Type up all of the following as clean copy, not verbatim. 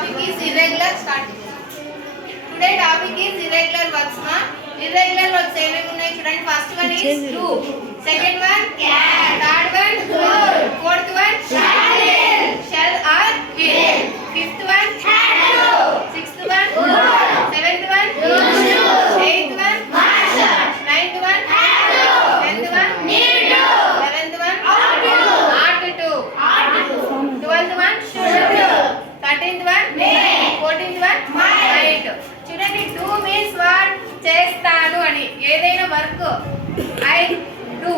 topic is irregular starting. Today topic is irregular verbs ma. Irregular verbs ఏమేమి ఉన్నాయి చూడండి. First one is do, second one can, third one will, fourth one shall or will, fifth one have, sixth one would, seventh one used to, eighth one must, ninth one have to, tenth one need to, 11th one ought to, 12th one should do, 13th one may, 14th one might. చూడండి, do means what? చేస్తాను అని. ఏదైనా work I do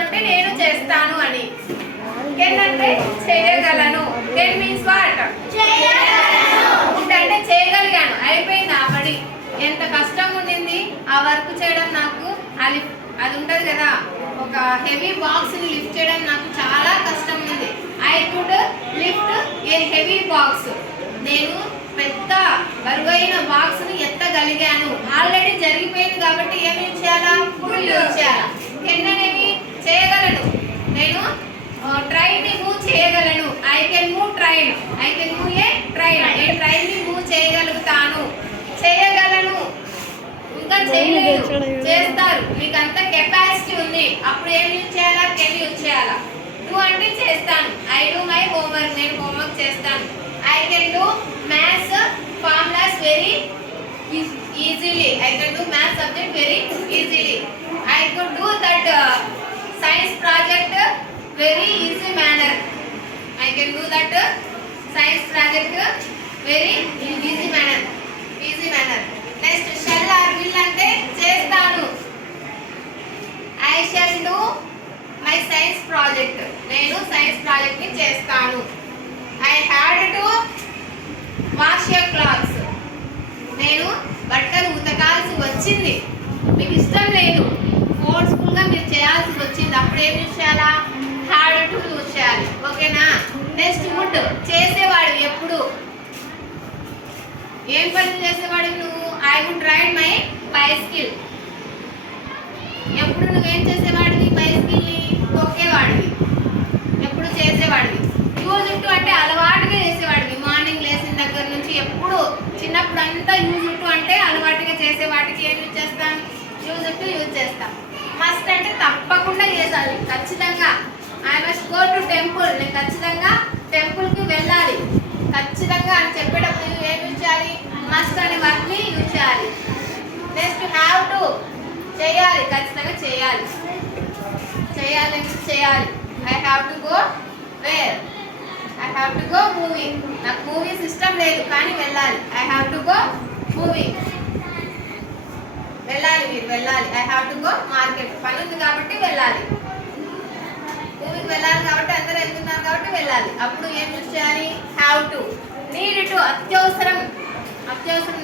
అంటే నేను చేస్తాను అని. Can అంటే చేయగలను. Can means what? అంటే చేయగలిగాను, అయిపోయింది ఆ పని. ఎంత కష్టంగా ఉండింది ఆ వర్క్ చేయడం నాకు. అది ఉంటది కదా, ఒక హెవీ బాక్స్ ని లిఫ్ట్ చేయడం నాకు చాలా కష్టం ఉంది. I could lift A heavy box. నేను పెద్ద బరువైన బాక్స్ ని ఎత్తగలిగాను. ఆల్రెడీ జరిగిపోయింది కాబట్టి ఏమి యూజ్ చేయాలా? కుడ్ యూజ్ చేయాలా. కెన్ అనేవి చేయగలను. నేను ట్రైన్ ని మూవ్ చేయగలను. I can move train. I can move A train. నేను ట్రైన్ ని మూవ్ చేయగలుగుతాను. చేయగలను. ఇంకా చేయలేదు, చేస్తారు. మీకు అంత కెపాసిటీ ఉంది. అప్పుడు ఏం యూజ్ చేయాలా? కెన్ యూజ్ చేయాలా. డూ అంటే చేస్తాను. I do my homework. నేను హోంవర్క్ చేస్తాను. I can do maths formulas very easily. I can do math subject very easily. I could do that science project very easy manner. I can do that science project very easy manner. Next, shall or will ante chestanu. I shall do my science project. Nenu science project ni chestanu. I had to wash your clothes. నేను బట్టలు ఉతకాల్సి వచ్చింది. మీకు ఇష్టం లేదు, forceful గా మీరు చేయాల్సి వచ్చింది. అప్పుడు ఏం యూజ్ చేయాలా? హ్యాడ్ టు యూజ్ చేయాలి. ఓకేనా? నెక్స్ట్ వుడ్, చేసేవాడు. ఎప్పుడు ఏం పని చేసేవాడు నువ్వు? I would ride my bicycle. ఎప్పుడు నువ్వేం చేసేవాడివి? బైసికిల్ ని తొక్కేవాడివి. ఎప్పుడు చేసేవాడివి. యూజ్ టు అంటే అలవాటుగా చేసేవాడివి. మార్నింగ్ లేచిన దగ్గర నుంచి ఎప్పుడు చిన్నప్పుడు అంతా యూజ్ టు అంటే అలవాటుగా చేసే వాటికి ఏం యూజ్ చేస్తాం? యూజ్ టు యూజ్ చేస్తాం. మస్ట్ అంటే తప్పకుండా చేయాలి, ఖచ్చితంగా. I must go to temple. నేను ఖచ్చితంగా టెంపుల్కి వెళ్ళాలి. ఖచ్చితంగా అని చెప్పేటప్పుడు ఏం యూజ్ చేయాలి? మస్ట్ అనే వాటిని యూజ్ చేయాలి. నెక్స్ట్ హ్యావ్ టు, చేయాలి, ఖచ్చితంగా చేయాలి. చేయాలి. I have to go where. I have to go movie. నాకు మూవీస్ ఇష్టం లేదు కానీ వెళ్ళాలి. I have to go movie. వెళ్ళాలి, మీరు వెళ్ళాలి. I have to go market. పని ఉంది కాబట్టి వెళ్ళాలి. మూవీకి వెళ్ళాలి కాబట్టి అందరూ వెళ్తున్నారు కాబట్టి వెళ్ళాలి. అప్పుడు ఏం యూజ్ చేయాలి? have to. need to, అత్యవసరం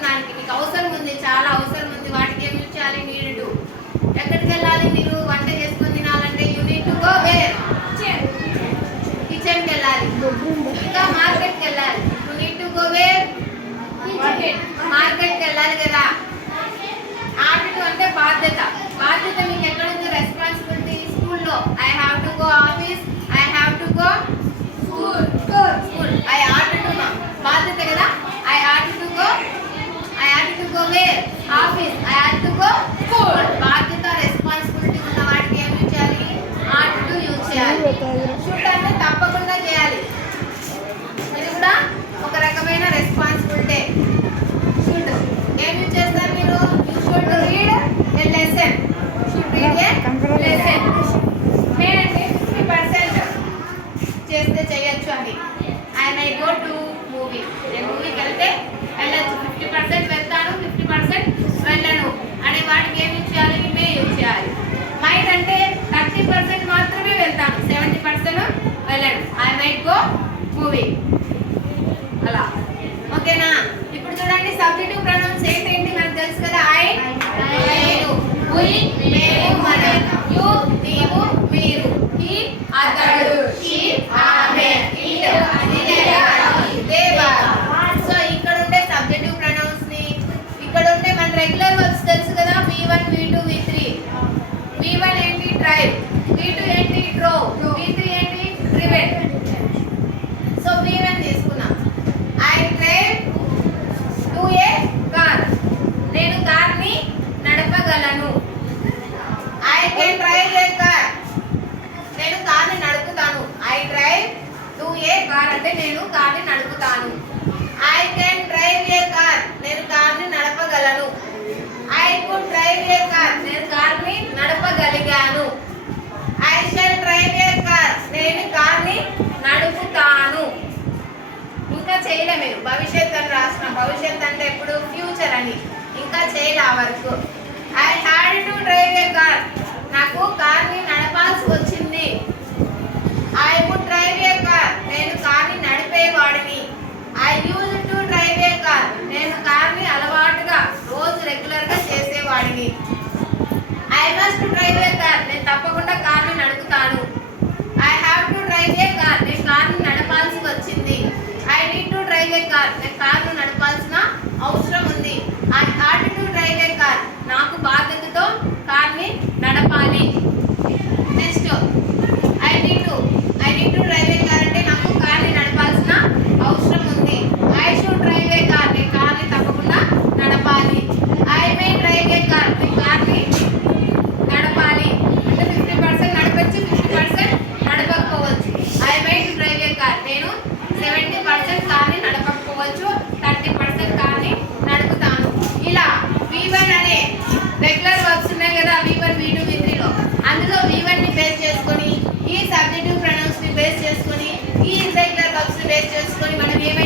దానికి. మీకు అవసరం ఉంది, చాలా అవసరం ఉంది, వాటికి ఏం యూజ్ చేయాలి? need to. ఎక్కడికి వెళ్ళాలి? మీరు వంట చేసుకొని తినాలంటే you need to go where? కిచెన్కి వెళ్ళాలి. ఇంకా మార్కెట్కి వెళ్ళాలి. You need to go where? మార్కెట్కి వెళ్ళాలి కదా. ఆర్ట్ అంటే బాధ్యత. మీకు ఎక్కడ ఉంది? రెస్పాన్సిబిలిటీ. స్కూల్లో I have to go office. I have to go school. I art to బాధ్యత కదా. I art to go where? Office. I art to go school. బాధ్యత, రెస్పాన్సిబిలిటీ ఉన్న వాటికి ఏం యూజ్ చేయాలి? ఆర్ట్ టు యూజ్ చేయాలి. షుడ్ అంటే తప్పకుండా చేయాలి. ఇది కూడా ఒక రకమైన రెస్పాన్సిబిలిటీ. షుడ్ ఏం యూజ్ చేస్తారు మీరు? You should read a lesson. May అంటే 50% చేస్తే చేయొచ్చు అని. I may go to movie. నేను మూవీకి వెళ్తే వెళ్ళచ్చు. 50% వెళ్తాను, 50% వెళ్ళను అనే వాటికి ఏం యూజ్ చేయాలి? మే యూజ్ చేయాలి. మైట్ అంటే 30% మాత్రమే వెళ్తాను, 70% వెళ్ళను. I might go movie. అలా ఓకేనా? ఇప్పుడు చూడండి, సబ్జెక్టివ్ ప్రొనౌన్స్ ఏంటంటే మనకు తెలుసు కదా. ఐ, నేను, వి, మేము, మనం, యు, నీవు, మీరు, హి, అతడు, షీ, ఆమె, ఇట్, దే, వారు. సో ఇక్కడ ఉండే సబ్జెక్టివ్ ప్రొనౌన్స్ ని, ఇక్కడ ఉండే మన రెగ్యులర్ వర్బ్స్ తెలుసు కదా. V1, V2, V3. V1 ఏంటి? డ్రైవ్. V2 ఏంటి? డ్రోవ్. V3 ఏంటి? డ్రివెన్. సో V1 తీసుకున్నాం. నేను కార్ని నడుపుతాను. ఇంకా చేయలే మీరు భవిష్యత్ అని రాసిన. భవిష్యత్ అంటే ఎప్పుడు ఫ్యూచర్ అని. ఇంకా చేయలే ఆ వరకు. I had to drive a car. నాకు కార్ని నడపాల్సి వచ్చింది. I would drive a car. నేను కార్ని నడిపేవాడిని. I use to drive a car. నేను కార్ని అలవాటుగా రోజు రెగ్యులర్గా చేసేవాడిని. I must drive a car. నేను తప్పకుండా కార్ని నడుపుతాను. I have to drive a car. నేను కార్ని నడపాల్సి వచ్చింది. I need to drive a car. నేను కార్ను నడపాల్సిన అవసరం ఉంది. I had to drive a car. నాకు బాధ్యతతో కార్ని నడపాలి. Next I need to drive a car అంటే నాకు కార్ని నడపాల్సిన అవసరం ఉంది. I should drive a car. నేను కార్ని తప్పకుండా నడపాలి. I may drive a car. నేను కార్ని నడపాలి. అంటే 50% నడపచ్చు, 50% నడపకపోవచ్చు. I may drive a car. నేను 70% కార్ని నడపకపోవచ్చు, 30% కార్ని నడుపుతాను. ఇలా V1 అనే రెగ్యులర్ వర్బ్స్ ఉన్నాయి కదా, V1, V2, V3లో. అందులో V1 ని బేస్ చేసుకొని, ఈ సబ్జెక్టివ్ ప్రొనౌన్స్ ని బేస్ చేసుకొని, ఈ ఇర్రెగ్యులర్ వర్బ్స్ ని బేస్ చేసుకొని మనం ఏమైనా